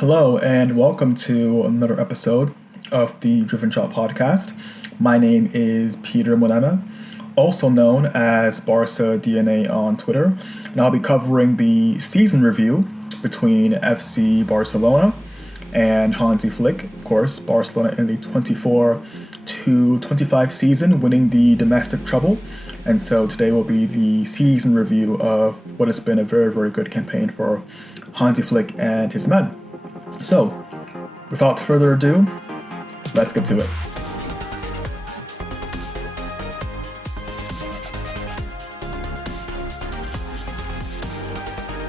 Hello, and welcome to another episode of the Driven Shot podcast. My name is Peter Monana, also known as Barca DNA on Twitter, and I'll be covering the season review between FC Barcelona and Hansi Flick. Of course, Barcelona in the 24 to 25 season, winning the domestic treble. And so today will be the season review of what has been a very, very good campaign for Hansi Flick and his men. So, without further ado, let's get to it.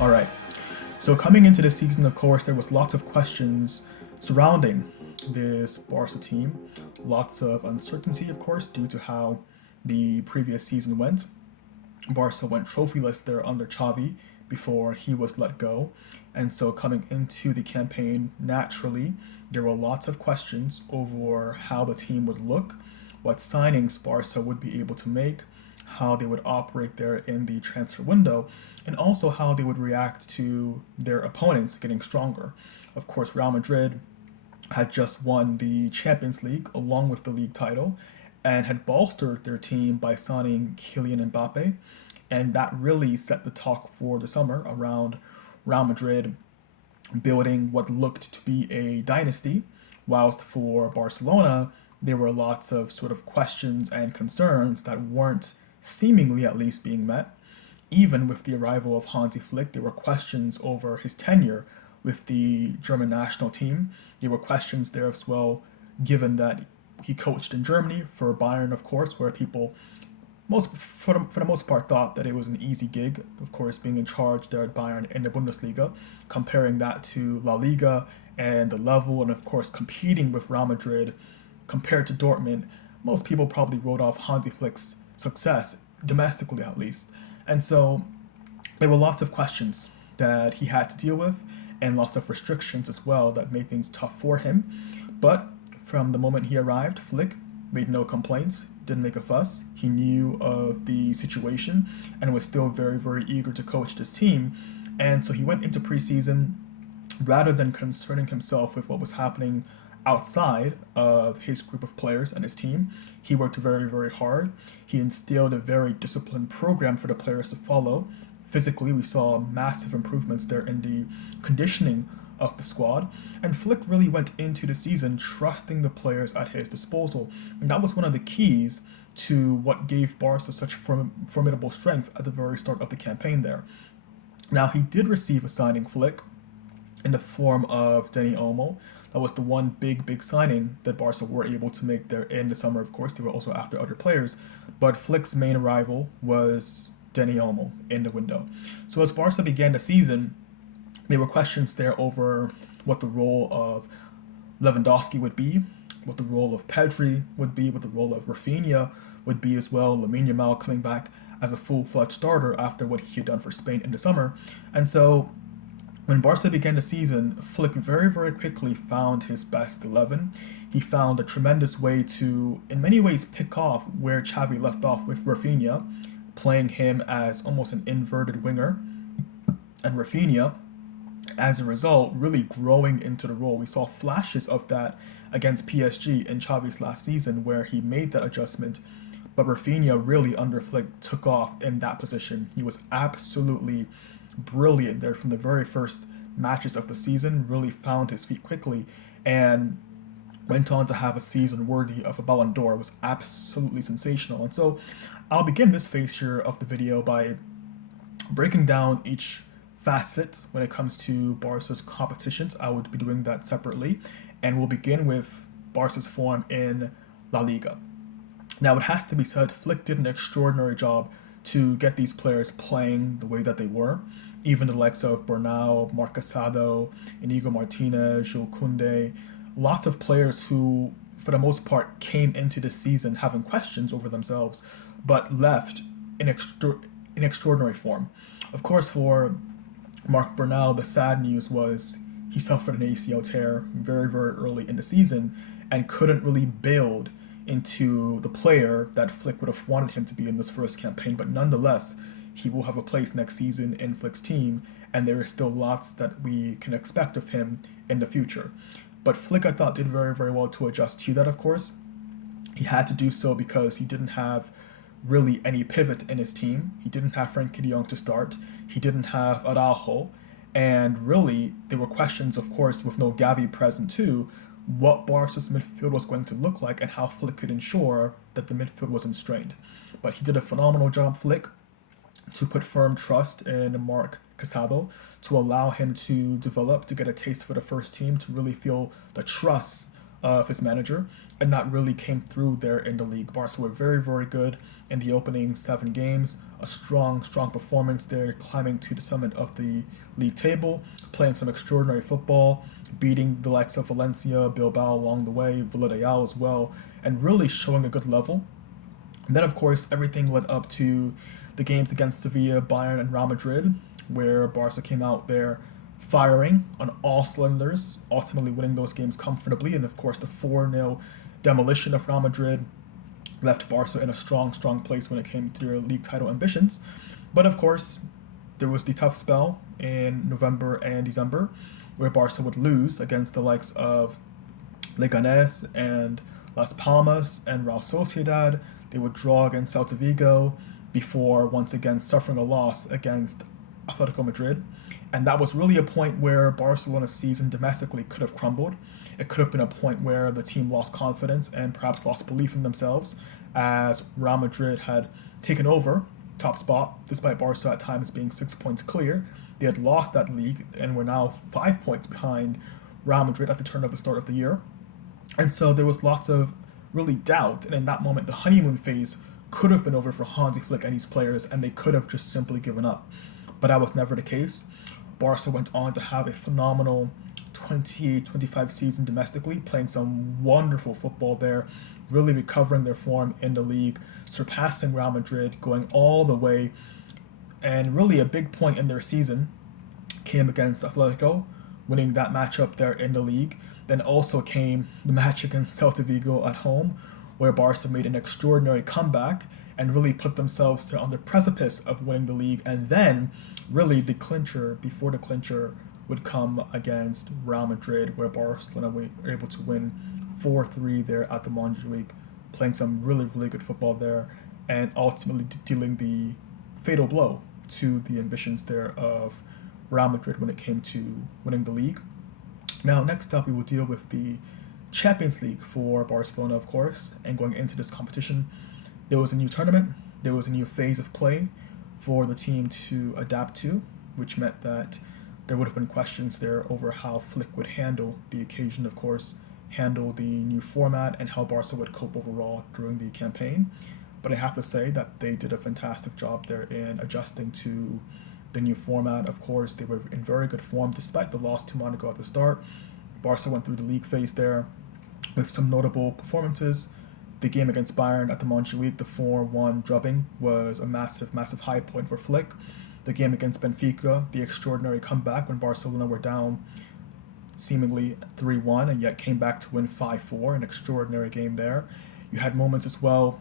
Alright, so coming into this season, of course, there was lots of questions surrounding this Barca team. Lots of uncertainty, of course, due to how the previous season went. Barca went trophyless there under Xavi before he was let go. And so coming into the campaign, naturally, there were lots of questions over how the team would look, what signings Barca would be able to make, how they would operate there in the transfer window, and also how they would react to their opponents getting stronger. Of course, Real Madrid had just won the Champions League along with the league title and had bolstered their team by signing Kylian Mbappe. And that really set the talk for the summer around Real Madrid building what looked to be a dynasty, whilst for Barcelona, there were lots of sort of questions and concerns that weren't seemingly at least being met. Even with the arrival of Hansi Flick, there were questions over his tenure with the German national team. There were questions there as well, given that he coached in Germany for Bayern, of course, where people for the most part thought that it was an easy gig, of course, being in charge there at Bayern in the Bundesliga, comparing that to La Liga and the level, and of course competing with Real Madrid compared to Dortmund. Most people probably wrote off Hansi Flick's success, domestically at least. And so there were lots of questions that he had to deal with and lots of restrictions as well that made things tough for him. But from the moment he arrived, Flick made no complaints, didn't make a fuss. He knew of the situation and was still very, very eager to coach this team. And so he went into preseason, rather than concerning himself with what was happening outside of his group of players and his team, he worked very, very hard. He instilled a very disciplined program for the players to follow. Physically, we saw massive improvements there in the conditioning of the squad, and Flick really went into the season trusting the players at his disposal, and that was one of the keys to what gave Barca such formidable strength at the very start of the campaign there. Now, he did receive a signing, Flick, in the form of Dani Olmo. That was the one big signing that Barca were able to make there in the summer. Of course, they were also after other players, but Flick's main arrival was Dani Olmo in the window. So as Barca began the season, there were questions there over what the role of Lewandowski would be, what the role of Pedri would be, what the role of Rafinha would be as well. Lamine Yamal coming back as a full-fledged starter after what he had done for Spain in the summer. And so when Barca began the season, Flick very, very quickly found his best 11. He found a tremendous way to, in many ways, pick off where Xavi left off with Rafinha, playing him as almost an inverted winger, and Rafinha, as a result, really growing into the role. We saw flashes of that against PSG in Xavi's last season where he made that adjustment, but Rafinha really under Flick took off in that position. He was absolutely brilliant there from the very first matches of the season, really found his feet quickly, and went on to have a season worthy of a Ballon d'Or. It was absolutely sensational. And so I'll begin this phase here of the video by breaking down each facet when it comes to Barca's competitions. I would be doing that separately, and we'll begin with Barca's form in La Liga. Now, it has to be said, Flick did an extraordinary job to get these players playing the way that they were. Even the likes of Bernal, Marc Casado, Inigo Martinez, Jules Koundé, lots of players who, for the most part, came into this season having questions over themselves, but left in extraordinary form. Of course, for Marc Bernal, the sad news was he suffered an ACL tear very, very early in the season and couldn't really build into the player that Flick would have wanted him to be in this first campaign. But nonetheless, he will have a place next season in Flick's team and there is still lots that we can expect of him in the future. But Flick, I thought, did very, very well to adjust to that, of course. He had to do so because he didn't have really any pivot in his team. He didn't have Frankie de Jong to start. He didn't have Araujo. And really, there were questions, of course, with no Gavi present too, what Barca's midfield was going to look like and how Flick could ensure that the midfield wasn't strained. But he did a phenomenal job, Flick, to put firm trust in Mark Casado, to allow him to develop, to get a taste for the first team, to really feel the trust of his manager, and that really came through there in the league. Barca were very, very good in the opening 7 games, a strong performance there, climbing to the summit of the league table, playing some extraordinary football, beating the likes of Valencia, Bilbao along the way, Villarreal as well, and really showing a good level. And then, of course, everything led up to the games against Sevilla, Bayern, and Real Madrid, where Barca came out there firing on all cylinders, ultimately winning those games comfortably. And of course, the 4-0 demolition of Real Madrid left Barca in a strong place when it came to their league title ambitions. But of course, there was the tough spell in November and December where Barca would lose against the likes of Leganés and Las Palmas and Real Sociedad. They would draw against Celta Vigo before once again suffering a loss against Atletico Madrid. And that was really a point where Barcelona's season domestically could have crumbled. It could have been a point where the team lost confidence and perhaps lost belief in themselves, as Real Madrid had taken over top spot, despite Barca at times being 6 points clear. They had lost that league and were now 5 points behind Real Madrid at the turn of the start of the year. And so there was lots of really doubt, and in that moment the honeymoon phase could have been over for Hansi Flick and his players, and they could have just simply given up. But that was never the case. Barca went on to have a phenomenal 28-25 season domestically, playing some wonderful football there, really recovering their form in the league, surpassing Real Madrid, going all the way. And really a big point in their season came against Atletico, winning that matchup there in the league. Then also came the match against Celta Vigo at home, where Barca made an extraordinary comeback and really put themselves there on the precipice of winning the league. And then really the clincher, before the clincher, would come against Real Madrid, where Barcelona were able to win 4-3 there at the Montjuic, playing some really, really good football there, and ultimately dealing the fatal blow to the ambitions there of Real Madrid when it came to winning the league. Now, next up, we will deal with the Champions League for Barcelona, of course, and going into this competition, there was a new tournament, there was a new phase of play for the team to adapt to, which meant that there would have been questions there over how Flick would handle the occasion, of course, handle the new format, and how Barca would cope overall during the campaign. But I have to say that they did a fantastic job there in adjusting to the new format. Of course, they were in very good form despite the loss to Monaco at the start. Barca went through the league phase there with some notable performances. The game against Bayern at the Montjuic, the 4-1 drubbing, was a massive high point for Flick. The game against Benfica, the extraordinary comeback when Barcelona were down seemingly 3-1 and yet came back to win 5-4, an extraordinary game there. You had moments as well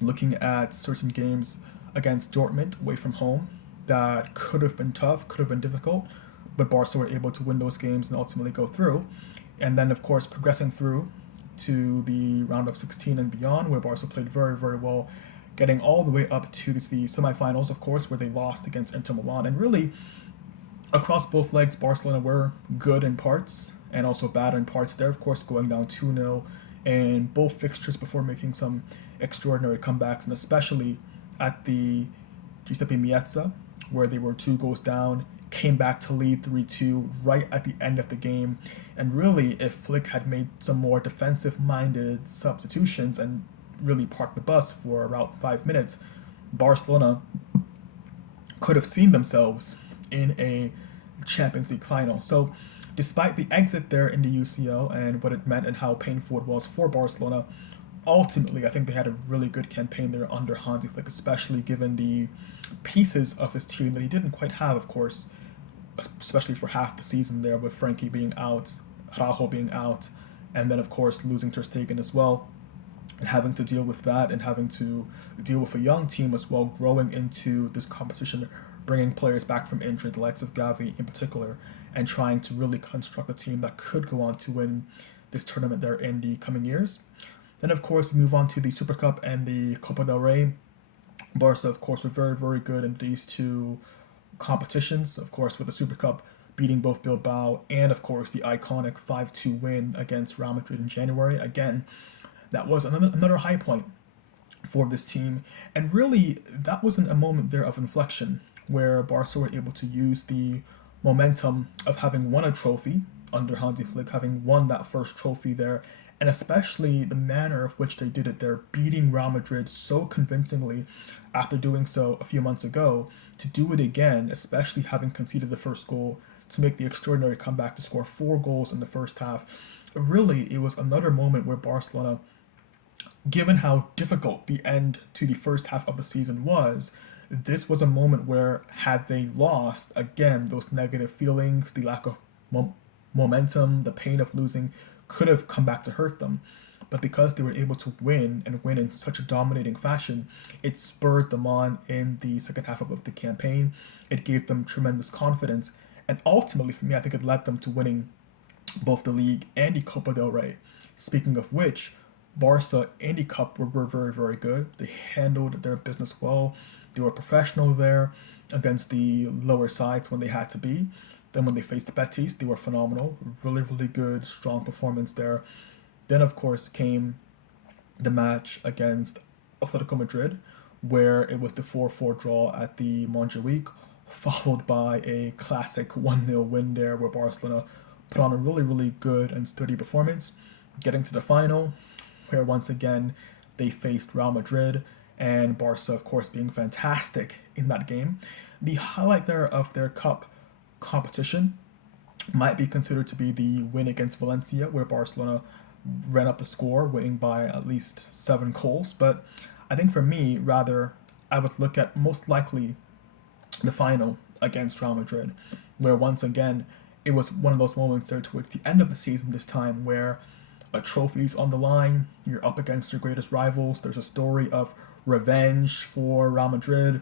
looking at certain games against Dortmund away from home that could have been tough, could have been difficult, but Barca were able to win those games and ultimately go through. And then, of course, progressing through to the round of 16 and beyond, where Barca played very, very well, getting all the way up to the semifinals, of course, where they lost against Inter Milan. And really, across both legs, Barcelona were good in parts and also bad in parts there, of course, going down 2-0 in both fixtures before making some extraordinary comebacks, and especially at the Giuseppe Meazza, where they were 2 goals down, came back to lead 3-2 right at the end of the game. And really, if Flick had made some more defensive-minded substitutions and really parked the bus for about 5 minutes, Barcelona could have seen themselves in a Champions League final. So despite the exit there in the UCL and what it meant and how painful it was for Barcelona, ultimately I think they had a really good campaign there under Hansi Flick, especially given the pieces of his team that he didn't quite have, of course, especially for half the season there, with Frankie being out, Araujo being out, and then of course losing Ter Stegen as well, and having to deal with that, and having to deal with a young team as well growing into this competition bringing players back from injury, the likes of Gavi in particular, and trying to really construct a team that could go on to win this tournament there in the coming years. Then, of course, we move on to the Super Cup and the Copa del Rey. Barca, of course, were very, very good in these two competitions. Of course, with the Super Cup beating both Bilbao and, of course, the iconic 5-2 win against Real Madrid in January. Again, that was another high point for this team. And really, that wasn't a moment there of inflection where Barca were able to use the momentum of having won a trophy under Hansi Flick, having won that first trophy there, and especially the manner of which they did it there, beating Real Madrid so convincingly after doing so a few months ago, to do it again, especially having conceded the first goal, to make the extraordinary comeback to score 4 goals in the first half. Really, it was another moment where Barcelona, given how difficult the end to the first half of the season was, this was a moment where, had they lost, again, those negative feelings, the lack of momentum, the pain of losing, could have come back to hurt them. But because they were able to win, and win in such a dominating fashion, it spurred them on in the second half of the campaign. It gave them tremendous confidence, and ultimately, for me, I think it led them to winning both the league and the Copa del Rey. Speaking of which, Barca in the Cup were very, very good. They handled their business well. They were professional there against the lower sides when they had to be. Then when they faced Betis, they were phenomenal. Really, really good, strong performance there. Then, of course, came the match against Atletico Madrid, where it was the 4-4 draw at the Montjuic, followed by a classic 1-0 win there, where Barcelona put on a really, really good and sturdy performance, getting to the final, where once again they faced Real Madrid, and Barca, of course, being fantastic in that game. The highlight there of their cup competition might be considered to be the win against Valencia, where Barcelona ran up the score, winning by at least 7 goals. But I think for me, rather, I would look at most likely the final against Real Madrid, where once again it was one of those moments there towards the end of the season this time where a trophy's on the line, you're up against your greatest rivals. There's a story of revenge for Real Madrid.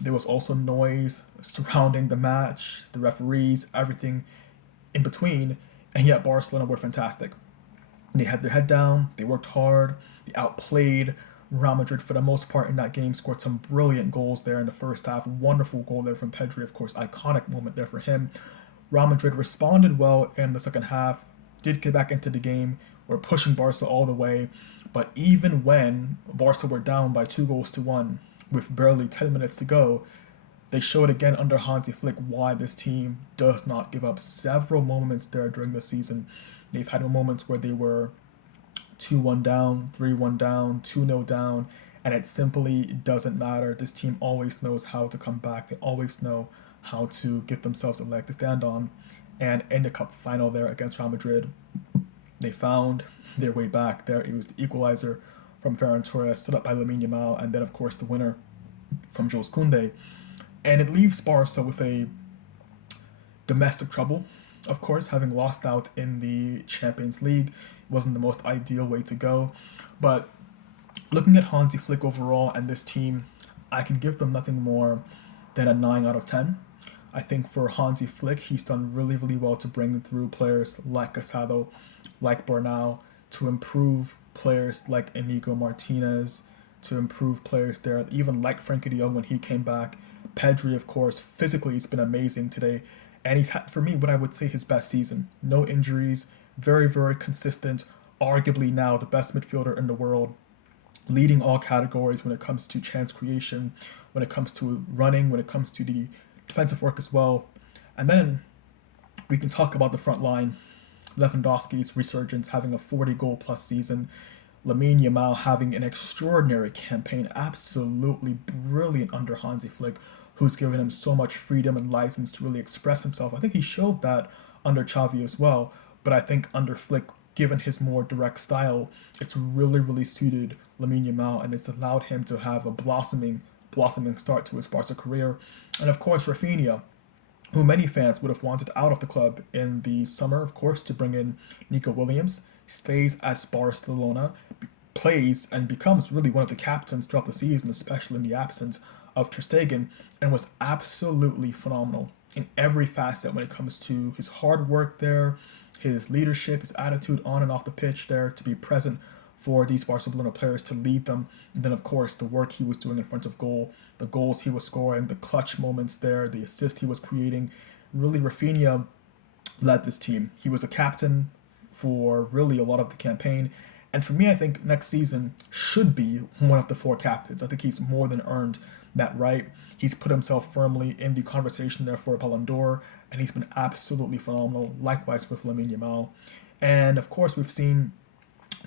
There was also noise surrounding the match, the referees, everything in between, and yet Barcelona were fantastic. They had their head down, they worked hard, they outplayed Real Madrid for the most part in that game, scored some brilliant goals there in the first half. Wonderful goal there from Pedri, of course, iconic moment there for him. Real Madrid responded well in the second half, did get back into the game, were pushing Barca all the way, but even when Barca were down by 2-1 with barely 10 minutes to go, they showed again under Hansi Flick why this team does not give up. Several moments there during the season, they've had moments where they were 2-1 down, 3-1 down, 2-0 down, and it simply doesn't matter. This team always knows how to come back. They always know how to give themselves a leg to stand on. And in the cup final there against Real Madrid, they found their way back there. It was the equalizer from Ferran Torres, set up by Lamine Yamal, and then, of course, the winner from Jules Koundé. And it leaves Barca with a domestic trouble. Of course, having lost out in the Champions League wasn't the most ideal way to go. But looking at Hansi Flick overall and this team, I can give them nothing more than a 9 out of 10. I think for Hansi Flick, he's done really, really well to bring through players like Casado, like Bernal, to improve players like Inigo Martinez, to improve players there, even like Frenkie de Jong when he came back. Pedri, of course, physically he's been amazing today. And he's had, for me, what I would say his best season. No injuries, very, very consistent, arguably now the best midfielder in the world, leading all categories when it comes to chance creation, when it comes to running, when it comes to the defensive work as well. And then we can talk about the front line. Lewandowski's resurgence, having a 40-goal plus season. Lamine Yamal having an extraordinary campaign, absolutely brilliant under Hansi Flick, who's given him so much freedom and license to really express himself. I think he showed that under Xavi as well, but I think under Flick, given his more direct style, it's really, really suited Lamine Yamal, and it's allowed him to have a blossoming start to his Barca career. And of course, Rafinha, who many fans would have wanted out of the club in the summer, of course, to bring in Nico Williams, stays at Barcelona, plays and becomes really one of the captains throughout the season, especially in the absence of Ter Stegen and was absolutely phenomenal in every facet when it comes to his hard work there, his leadership, his attitude on and off the pitch there, to be present for these Barcelona players, to lead them. And then, of course, the work he was doing in front of goal, the goals he was scoring, the clutch moments there, the assist he was creating. Really, Rafinha led this team. He was a captain for really a lot of the campaign. And for me, I think next season should be one of the 4 captains. I think he's more than earned that right. He's put himself firmly in the conversation there for a Ballon d'Or, and he's been absolutely phenomenal. Likewise with Lamine Yamal. And of course, we've seen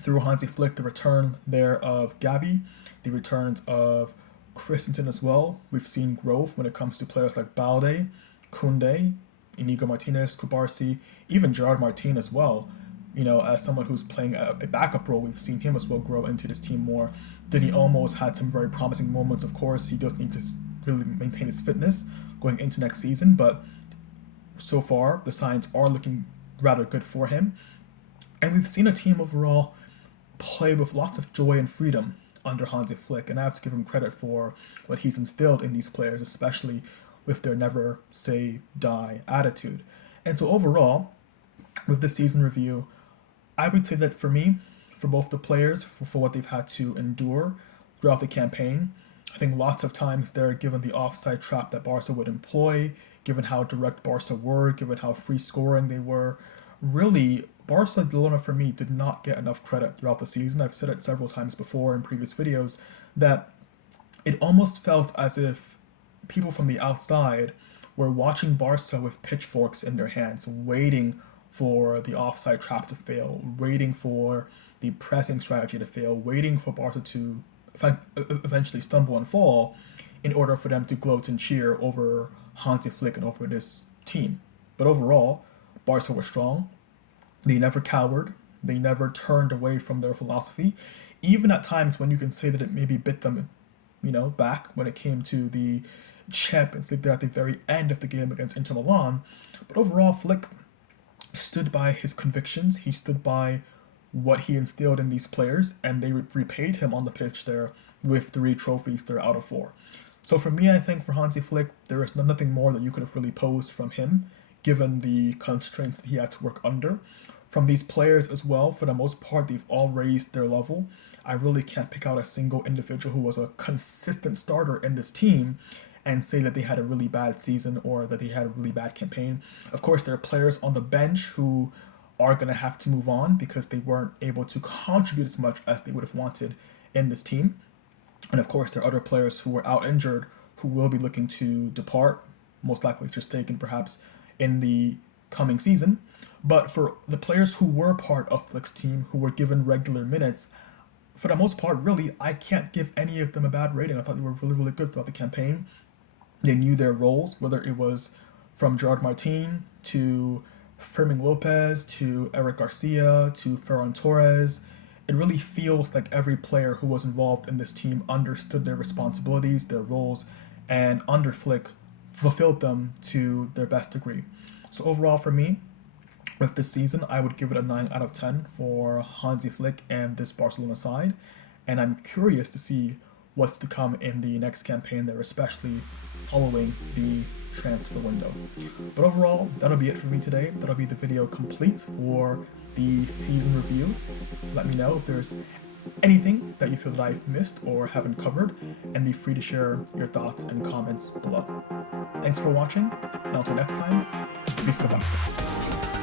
through Hansi Flick the return there of Gavi, the returns of Christensen as well. We've seen growth when it comes to players like Balde, Koundé, Inigo Martinez, Kubarsi, even Gerard Martin as well. You know, as someone who's playing a backup role, we've seen him as well grow into this team more. Dani Olmo's had some very promising moments, of course. He does need to really maintain his fitness going into next season, but so far the signs are looking rather good for him. And we've seen a team overall play with lots of joy and freedom under Hansi Flick, and I have to give him credit for what he's instilled in these players, especially with their never say die attitude. And so overall, with the season review, I would say that for me, for both the players, for what they've had to endure throughout the campaign, I think lots of times there, given the offside trap that Barca would employ, given how direct Barca were, given how free scoring they were, really, Barcelona for me did not get enough credit throughout the season. I've said it several times before in previous videos that it almost felt as if people from the outside were watching Barca with pitchforks in their hands, waiting for the offside trap to fail, waiting for the pressing strategy to fail, waiting for Barca to eventually stumble and fall in order for them to gloat and cheer over Hansi Flick and over this team. But overall, Barca were strong. They never cowered. They never turned away from their philosophy, even at times when you can say that it maybe bit them, back when it came to the Champions League there at the very end of the game against Inter Milan. But overall, Flick stood by his convictions. He stood by what he instilled in these players, and they repaid him on the pitch there with 3 trophies there out of 4. So for me, I think for Hansi Flick, there is nothing more that you could have really posed from him, given the constraints that he had to work under. From these players as well, for the most part, they've all raised their level. I really can't pick out a single individual who was a consistent starter in this team and say that they had a really bad season or that they had a really bad campaign. Of course, there are players on the bench who are going to have to move on because they weren't able to contribute as much as they would have wanted in this team. And of course, there are other players who were out injured who will be looking to depart, most likely Ter Stegen perhaps, in the coming season. But for the players who were part of Flick's team, who were given regular minutes, for the most part, really, I can't give any of them a bad rating. I thought they were really, really good throughout the campaign. They knew their roles, whether it was from Gerard Martin to Fermin Lopez to Eric Garcia to Ferran Torres. It really feels like every player who was involved in this team understood their responsibilities, their roles, and under Flick fulfilled them to their best degree. So overall for me, with this season, I would give it a 9 out of 10 for Hansi Flick and this Barcelona side. And I'm curious to see what's to come in the next campaign there, especially following the transfer window. But overall, that'll be it for me today. That'll be the video complete for the season review. Let me know if there's anything that you feel that I've missed or haven't covered, and be free to share your thoughts and comments below. Thanks for watching, and until next time, peace, Barça.